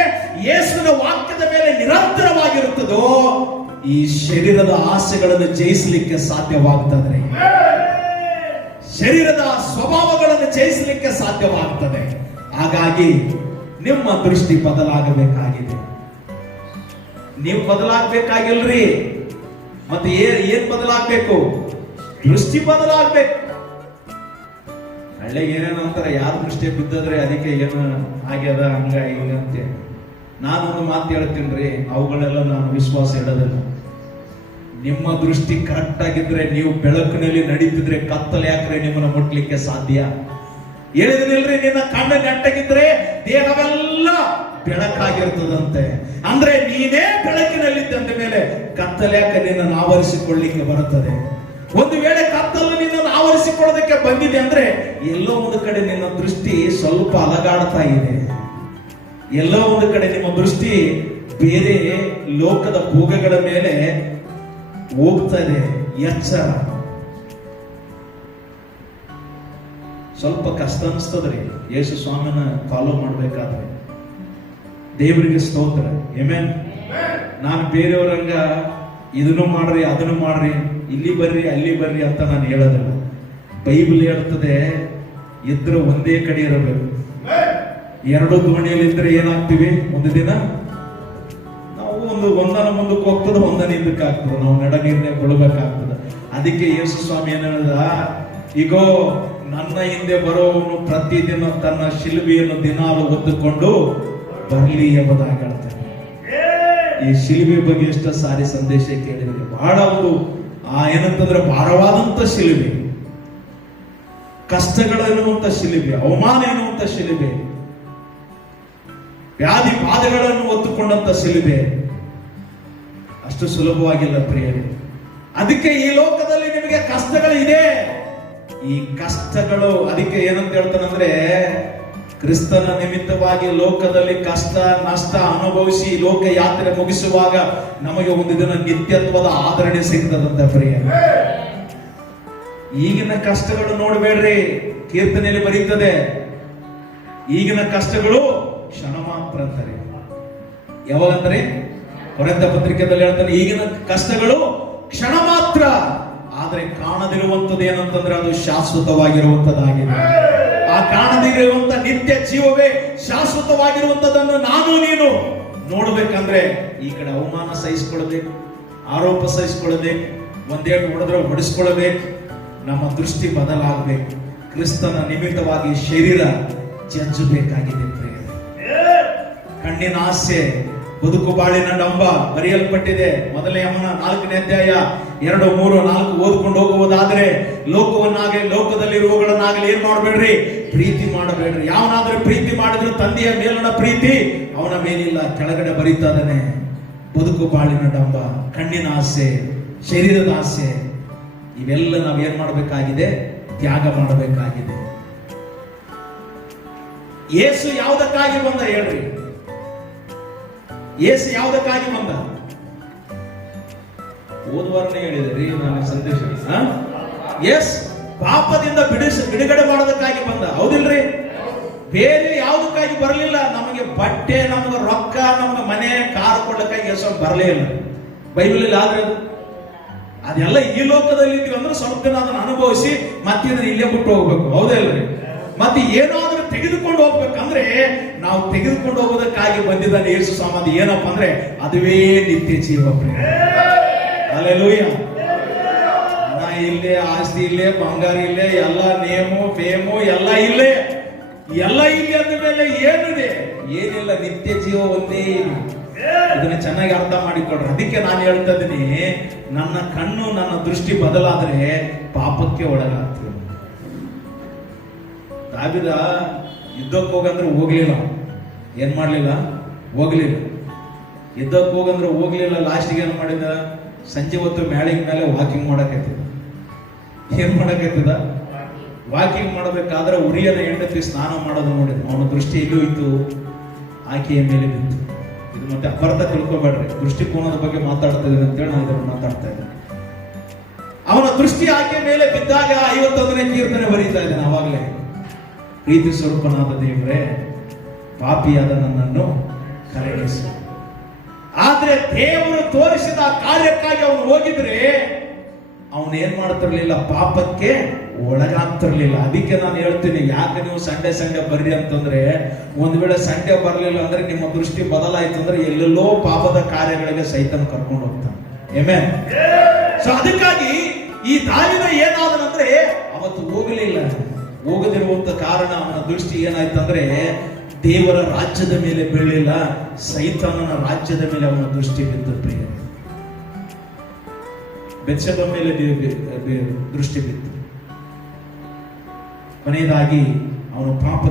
ಯೇಸುವಿನ ವಾಕ್ಯದ ಮೇಲೆ ನಿರಂತರವಾಗಿರುತ್ತದೋ ಈ ಶರೀರದ ಆಸೆಗಳನ್ನು ಜಯಿಸಲಿಕ್ಕೆ ಸಾಧ್ಯವಾಗ್ತದೆ. ಶರೀರದ ಸ್ವಭಾವಗಳನ್ನು ಜಯಿಸಲಿಕ್ಕೆ ಸಾಧ್ಯವಾಗ್ತದೆ. ಹಾಗಾಗಿ ನಿಮ್ಮ ದೃಷ್ಟಿ ಬದಲಾಗಬೇಕಾಗಿದೆ. ನೀವು ಬದಲಾಗಬೇಕಾಗಿಲ್ರಿ. ಮತ್ತೆ ಏನ್ ಬದಲಾಗಬೇಕು? ದೃಷ್ಟಿ ಬದಲಾಗಬೇಕು. ಹಳ್ಳಿಗೆ ಏನೇನು ಅಂತಾರೆ, ಯಾರ ದೃಷ್ಟಿ ಬಿದ್ದದ್ರೆ ಅದಕ್ಕೆ ಏನು ಆಗ್ಯದ ಹಂಗ ಹಿಂಗಂತೆ. ನಾನೊಂದು ಮಾತು ಹೇಳ್ತೀನಿ, ಅವುಗಳೆಲ್ಲ ನಾನು ವಿಶ್ವಾಸ ಇಡೋದಿಲ್ಲ. ನಿಮ್ಮ ದೃಷ್ಟಿ ಕರೆಕ್ಟ್ ಆಗಿದ್ರೆ, ನೀವು ಬೆಳಕಿನಲ್ಲಿ ನಡೀತಿದ್ರೆ ಕತ್ತಲೆ ಯಾಕ್ರೆ ನಿಮ್ಮನ್ನ ಮುಟ್ಲಿಕ್ಕೆ ಸಾಧ್ಯ? ಹೇಳಿದ್ರಿಲ್ರಿ, ನಿನ್ನ ಕಣ್ಣು ನೆಟ್ಟಗಿದ್ರೆ ದೇಹವೆಲ್ಲ ಬೆಳಕಾಗಿರ್ತದಂತೆ. ಅಂದ್ರೆ ನೀನೇ ಬೆಳಕಿನಲ್ಲಿದ್ದಂತ ಮೇಲೆ ಕತ್ತಲೆ ಯಾಕೆ ನಿನ್ನನ್ನು ಆವರಿಸಿಕೊಳ್ಳಿಕ್ಕೆ ಬರುತ್ತದೆ? ಒಂದು ವೇಳೆ ಕತ್ತಲು ನಿನ್ನನ್ನು ಆವರಿಸಿಕೊಳ್ಳೋದಕ್ಕೆ ಬಂದಿದೆ ಅಂದ್ರೆ ಎಲ್ಲೋ ಒಂದು ಕಡೆ ನಿನ್ನ ದೃಷ್ಟಿ ಸ್ವಲ್ಪ ಅಲಗಾಡ್ತಾ ಇದೆ. ಎಲ್ಲೋ ಒಂದು ಕಡೆ ನಿಮ್ಮ ದೃಷ್ಟಿ ಬೇರೆ ಲೋಕದ ಭೋಗಗಳ ಮೇಲೆ ಹೋಗ್ತಾ ಇದೆ. ಎಚ್ಚರ. ಸ್ವಲ್ಪ ಕಷ್ಟ ಅನಿಸ್ತದ್ರಿ ಯೇಸು ಸ್ವಾಮಿನ ಫಾಲೋ ಮಾಡ್ಬೇಕಾದ್ರೆ. ದೇವರಿಗೆ ಸ್ತೋತ್ರ. ಆಮೆನ್. ನಾನು ಬೇರೆಯವರಂಗ ಇದನ್ನು ಮಾಡ್ರಿ ಅದನ್ನು ಮಾಡ್ರಿ, ಇಲ್ಲಿ ಬರ್ರಿ ಅಲ್ಲಿ ಬರ್ರಿ ಅಂತ ನಾನು ಹೇಳೋದಿಲ್ಲ. ಬೈಬಲ್ ಹೇಳ್ತದೆ, ಇದ್ರೆ ಒಂದೇ ಕಡೆ ಇರಬೇಕು. ಎರಡು ದೋಣಿಯಲ್ಲಿ ಇದ್ರೆ ಏನಾಗ್ತೀವಿ? ಒಂದು ದಿನ ನಾವು ಒಂದನ ಮುಂದಕ್ಕೆ ಹೋಗ್ತದೆ, ಒಂದನ ಹಿಂದಕ್ಕೆ ಆಗ್ತದೆ. ನಾವು ನಡ ನೀರನ್ನೇ ಕೊಡಬೇಕಾಗ್ತದೆ. ಅದಕ್ಕೆ ಯೇಸು ಸ್ವಾಮಿ ಏನ್ ಹೇಳಿದ? ಈಗೋ ನನ್ನ ಹಿಂದೆ ಬರೋವನು ಪ್ರತಿದಿನ ತನ್ನ ಶಿಲುಬೆಯನ್ನು ದಿನಾಲು ಹೊತ್ತುಕೊಂಡು ಬರಲಿ ಎಂಬುದಾಗಿ ಹೇಳ್ತಾನೆ. ಈ ಶಿಲುಬೆ ಬಗ್ಗೆ ಎಷ್ಟು ಸಾರಿ ಸಂದೇಶ ಕೇಳಿದ್ರೆ, ಬಹಳ ಒಂದು ಏನಂತಂದ್ರೆ ಭಾರವಾದಂತ ಶಿಲುಬೆ, ಕಷ್ಟಗಳು ಎನ್ನುವಂತ ಶಿಲುಬೆ, ಅವಮಾನ ಎನ್ನುವಂತ ಶಿಲುಬೆ, ವ್ಯಾಧಿ ಬಾಧೆಗಳನ್ನು ಹೊತ್ತುಕೊಂಡಂತ ಶಿಲುಬೆ ಅಷ್ಟು ಸುಲಭವಾಗಿಲ್ಲ ಪ್ರಿಯರೇ. ಅದಕ್ಕೆ ಈ ಲೋಕದಲ್ಲಿ ನಿಮಗೆ ಕಷ್ಟಗಳು ಇದೆ. ಈ ಕಷ್ಟಗಳು ಅದಕ್ಕೆ ಏನಂತ ಹೇಳ್ತಾನಂದ್ರೆ, ಕ್ರಿಸ್ತನ ನಿಮಿತ್ತವಾಗಿ ಲೋಕದಲ್ಲಿ ಕಷ್ಟ ನಷ್ಟ ಅನುಭವಿಸಿ ಲೋಕ ಯಾತ್ರೆ ಮುಗಿಸುವಾಗ ನಮಗೆ ಒಂದು ದಿನ ನಿತ್ಯತ್ವದ ಆದರಣೆ ಸಿಗ್ತದಂತ ಪ್ರಿಯರೇ. ಈಗಿನ ಕಷ್ಟಗಳು ನೋಡಬೇಡ್ರಿ, ಕೀರ್ತನೆಯಲ್ಲಿ ಬರೀತದೆ, ಈಗಿನ ಕಷ್ಟಗಳು ಕ್ಷಣ ಮಾತ್ರ ಅಂತಾರೆ. ಯಾವಾಗಂದ್ರೆ ಕೊರಿಂಥ ಪತ್ರಿಕೆಯಲ್ಲಿ ಹೇಳ್ತಾನೆ, ಈಗಿನ ಕಷ್ಟಗಳು ಕ್ಷಣ ಮಾತ್ರ, ಆದ್ರೆ ಕಾಣದಿರುವಂತದ್ದು ಏನಂತಂದ್ರೆ ಅದು ಶಾಶ್ವತವಾಗಿರುವಂತದ್ದಾಗಿದೆ. ಆ ಕಾಣದಿರುವಂತ ನಿತ್ಯ ಜೀವವೇ ಶಾಶ್ವತವಾಗಿರುವಂತದನ್ನು ನಾನು ನೀನು ನೋಡ್ಬೇಕಂದ್ರೆ ಈ ಕಡೆ ಅವಮಾನ ಸಹಿಸಿಕೊಳ್ಳಬೇಕು, ಆರೋಪ ಸಹಿಸಿಕೊಳ್ಳಬೇಕು, ಒಂದೇಟು ಹೊಡೆದ್ರೆ ಹೊಡಿಸ್ಕೊಳ್ಬೇಕು. ನಮ್ಮ ದೃಷ್ಟಿ ಬದಲಾಗಬೇಕು. ಕ್ರಿಸ್ತನ ನಿಮಿತ್ತವಾಗಿ ಶರೀರ ಜಜ್ಜಬೇಕಾಗಿದೆ. ಕಣ್ಣಿನ ಆಸೆ, ಬದುಕು ಬಾಳಿನ ಡಂಬ ಬರೆಯಲ್ಪಟ್ಟಿದೆ. ಮೊದಲನೇ ಯಮನ 4ನೇ ಅಧ್ಯಾಯ 2, 3, 4 ಓದ್ಕೊಂಡು ಹೋಗುವುದಾದ್ರೆ, ಲೋಕವನ್ನಾಗಲಿ ಲೋಕದಲ್ಲಿರುವಗಳನ್ನಾಗಲಿ ಏನ್ ಮಾಡಬೇಡ್ರಿ? ಪ್ರೀತಿ ಮಾಡಬೇಡ್ರಿ. ಯಾವನಾದ್ರೂ ಪ್ರೀತಿ ಮಾಡಿದ್ರೆ ತಂದೆಯ ಮೇಲಿನ ಪ್ರೀತಿ ಅವನ ಮೇಲಿಲ್ಲ. ಕೆಳಗಡೆ ಬರೀತಾನೆ, ಬದುಕು ಬಾಳಿನ ಡಂಬ, ಕಣ್ಣಿನ ಆಸೆ, ಶರೀರದ ಆಸೆ, ಇವೆಲ್ಲ ನಾವೇನ್ ಮಾಡಬೇಕಾಗಿದೆ? ತ್ಯಾಗ ಮಾಡಬೇಕಾಗಿದೆ. ಯೇಸು ಯಾವುದಕ್ಕಾಗಿ ಬಂದ ಹೇಳ್ರಿ? ಯೇಸು ಯಾವುದಕ್ಕಾಗಿ ಬಂದ? ಓದುವಾರನೇ ಹೇಳಿದ್ರಿ ನಾನು ಸಂದೇಶ. ಎಸ್, ಪಾಪದಿಂದ ಬಿಡುಗಡೆ ಮಾಡೋದಕ್ಕಾಗಿ ಬಂದ, ಹೌದಿಲ್ರಿ? ಬೇರೆ ಯಾವುದಕ್ಕಾಗಿ ಬರಲಿಲ್ಲ. ನಮಗೆ ಬಟ್ಟೆ, ನಮಗೆ ರೊಕ್ಕ, ನಮಗೆ ಮನೆ, ಕಾರ್ ಕೊಡ್ಲಿಕ್ಕಾಗಿ ಯೇಸು ಬರಲೇ ಇಲ್ಲ. ಬೈಬಲ್ ಆದ್ರೆ ಅದೆಲ್ಲ ಈ ಲೋಕದಲ್ಲಿ ಇದ್ದೀವಿ ಅಂದ್ರೆ ಸ್ವಲ್ಪ ದಿನ ಅದನ್ನು ಅನುಭವಿಸಿ ಮತ್ತೆ ಇಲ್ಲೇ ಬಿಟ್ಟು ಹೋಗ್ಬೇಕು, ಹೌದೇ ಇಲ್ರಿ? ಮತ್ತೆ ಏನಾದ್ರೂ ತೆಗೆದುಕೊಂಡು ಹೋಗ್ಬೇಕಂದ್ರೆ ನಾವು ತೆಗೆದುಕೊಂಡು ಹೋಗೋದಕ್ಕಾಗಿ ಬಂದಿದ್ದಾನೆ ಯೇಸು ಸ್ವಾಮಿ. ಏನಪ್ಪ ಅಂದ್ರೆ ಅದುವೇ ನಿತ್ಯ ಜೀವ. ಹಲ್ಲೆಲೂಯಾ. ಹಣ ಇಲ್ಲೇ, ಆಸ್ತಿ ಇಲ್ಲೇ, ಬಂಗಾರ ಇಲ್ಲೇ, ಎಲ್ಲ ನೇಮು ಫೇಮು ಎಲ್ಲ ಇಲ್ಲೇ, ಎಲ್ಲ ಇಲ್ಲಿ ಅಂದ ಮೇಲೆ ಏನಿದೆ? ಏನಿಲ್ಲ, ನಿತ್ಯ ಜೀವ ಒಂದೇ. ಇದನ್ನ ಚೆನ್ನಾಗಿ ಅರ್ಥ ಮಾಡಿಕೊಡ್ರಿ. ಅದಕ್ಕೆ ನಾನು ಹೇಳ್ತಾ ಇದ್ದೀನಿ, ನನ್ನ ಕಣ್ಣು ನನ್ನ ದೃಷ್ಟಿ ಬದಲಾದ್ರೆ ಪಾಪಕ್ಕೆ ಒಳಗಾಗ್ತೀವಿ. ದಾವಿದ ಯುದ್ಧಕ್ಕೆ ಹೋಗಂದ್ರೆ ಹೋಗ್ಲಿಲ್ಲ, ಏನ್ ಮಾಡ್ಲಿಲ್ಲ, ಹೋಗ್ಲಿಲ್ಲ. ಯುದ್ಧಕ್ಕೆ ಹೋಗಂದ್ರೆ ಹೋಗ್ಲಿಲ್ಲ. ಲಾಸ್ಟಿಗೆ ಏನ್ ಮಾಡಿದ, ಸಂಜೆ ಹೊತ್ತು ಮ್ಯಾಳಿಗೆ ಮೇಲೆ ವಾಕಿಂಗ್ ಮಾಡಕತ್ತಿದ. ಏನ್ ಮಾಡಕತ್ತಿದ, ವಾಕಿಂಗ್ ಮಾಡಬೇಕಾದ್ರೆ ಉರಿಯನ ಹೆಂಡತಿ ಸ್ನಾನ ಮಾಡೋದು ನೋಡಿದ. ಅವನ ದೃಷ್ಟಿ ಎಲ್ಲೂ ಇತ್ತು, ಆಕೆಯ ಮೇಲೆ ಬಿತ್ತು. ಇದು ಮತ್ತೆ ಅಪರ್ಥ ತಿಳ್ಕೊಬೇಡ್ರಿ, ದೃಷ್ಟಿಕೋನದ ಬಗ್ಗೆ ಮಾತಾಡ್ತಾ ಇದ್ದೀನಿ ಅಂತೇಳಿ ನಾನು ಇದನ್ನು ಮಾತಾಡ್ತಾ ಇದ್ದೇನೆ. ಅವನ ದೃಷ್ಟಿ ಆಕೆಯ ಮೇಲೆ ಬಿದ್ದಾಗ 51ನೇ ಕೀರ್ತನೆ ಬರೀತಾ ಇದ್ದಾನೆ. ಅವಾಗಲೇ, ಪ್ರೀತಿ ಸ್ವರೂಪನಾದ ದೇವರೇ, ಪಾಪಿಯಾದ ನನ್ನನ್ನು ಕರಗಿಸಿ. ಆದ್ರೆ ದೇವರು ತೋರಿಸಿದ ಕಾರ್ಯಕ್ಕಾಗಿ ಅವನು ಹೋಗಿದ್ರೆ ಅವನು ಏನ್ ಮಾಡ್ತಿರ್ಲಿಲ್ಲ, ಪಾಪಕ್ಕೆ ಒಳಗಾಗ್ತಿರ್ಲಿಲ್ಲ. ಅದಕ್ಕೆ ನಾನು ಹೇಳ್ತೀನಿ, ಯಾಕೆ ನೀವು ಸಂಡೆ ಬರ್ರಿ ಅಂತಂದ್ರೆ, ಒಂದ್ ವೇಳೆ ಸಂಡೆ ಬರ್ಲಿಲ್ಲ ಅಂದ್ರೆ ನಿಮ್ಮ ದೃಷ್ಟಿ ಬದಲಾಯ್ತು ಅಂದ್ರೆ ಎಲ್ಲೆಲ್ಲೋ ಪಾಪದ ಕಾರ್ಯಗಳಿಗೆ ಸೈತನ ಕರ್ಕೊಂಡು ಹೋಗ್ತಾನೆ. ಆಮೆನ್. ಸೊ ಅದಕ್ಕಾಗಿ ಈ ದಾವಿದ ಏನಾದನಂದ್ರೆ ಅವತ್ತು ಹೋಗಲಿಲ್ಲ. ಹೋಗದಿರುವಂತ ಕಾರಣ ಅವನ ದೃಷ್ಟಿ ಏನಾಯ್ತಂದ್ರೆ ದೇವರ ರಾಜ್ಯದ ಮೇಲೆ ಬೀಳಲಿಲ್ಲ, ಸೈತಾನನ ರಾಜ್ಯದ ಮೇಲೆ ಅವನ ದೃಷ್ಟಿ ಬಿದ್ದು, ಬೆತ್ಷೆಬ ಮೇಲೆ ದೃಷ್ಟಿ ಬಿತ್ತು. ಕೊನೆಯದಾಗಿ ಅವನು ಪಾಪಕ್ಕೆ